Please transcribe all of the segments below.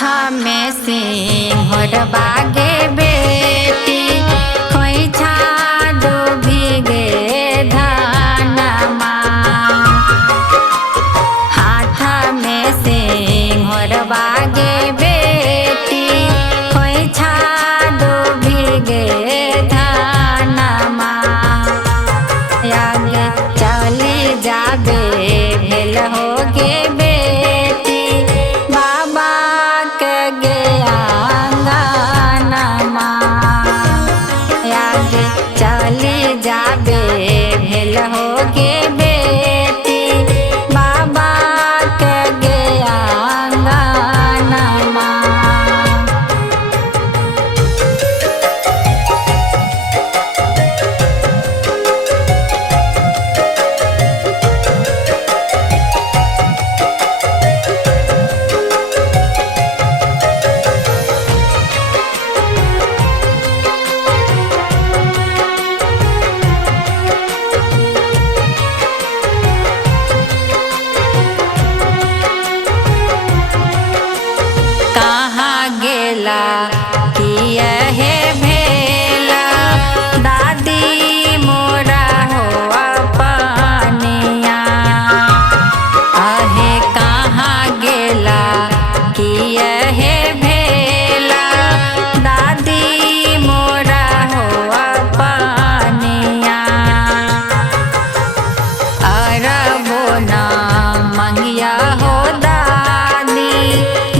में सिंहर बागे बेटी खोइछा डूबिगे धानमा। हाथ में सिंहर बागे बेटी खोइछा डूबिगे धानमा। आगे चली जाबे भेल होगे बेटी बाबा के गे आंगनमा। आगे चली जाबे भेल होगे बेटी बाबा के गे आंगनमा। कहाँ गेला किया है भेला दादी मोरा हो अपनिया। आहे कहाँ गेला किया है भेला दादी मोरा हो अपनिया। अरबो ना मंगिया हो दादी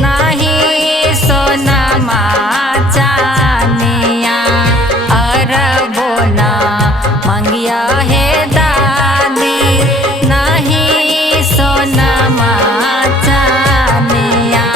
नहीं सोनमा चानिया। अरबो ना मंगिया है दादी नहीं सोनमा चानिया।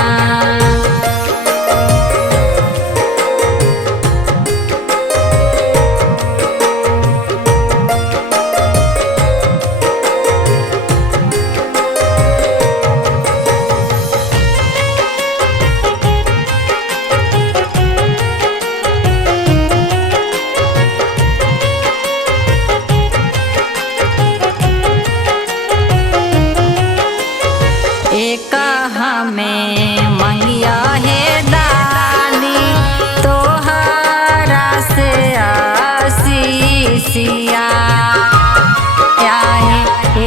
एक हमें मंगिया है दादी तोहरा से आशीषिया।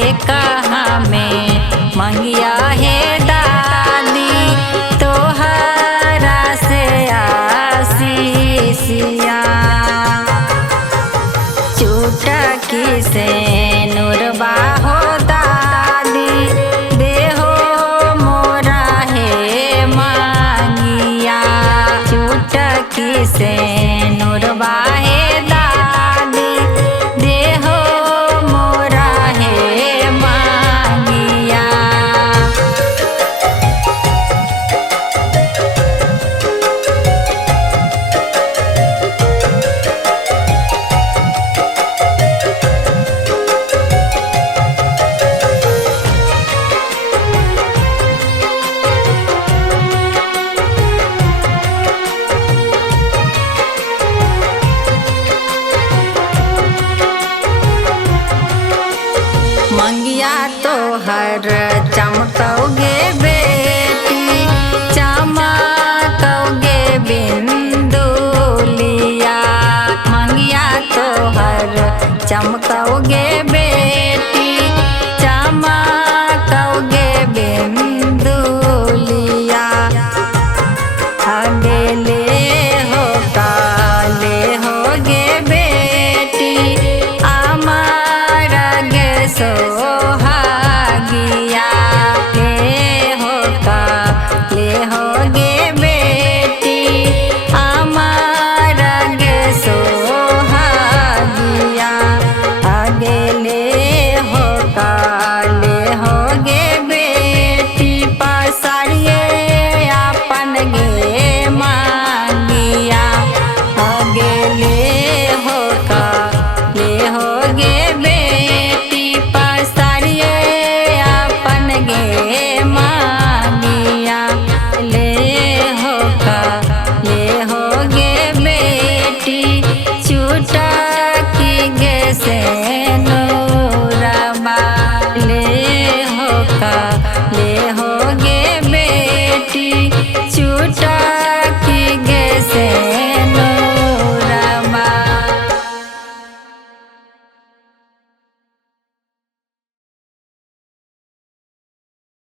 एक हमें मंगिया है दादी तोहरा से आशीषिया। चुटकी से नूरबा हो दादी देहो मोरा है मांगिया। चुटकी से नूरबा है दादी देहो मोरा है मांगिया। मंगिया तोहर चमकौगे बेटी चमकौगे बिंदुलिया। मंगिया तोहर चमकौगे बेटी चमकौगे बिंदुलिया। आगे ले हो काले होगे बेटी अमर गे सोहागिया। ले हो का ले होगे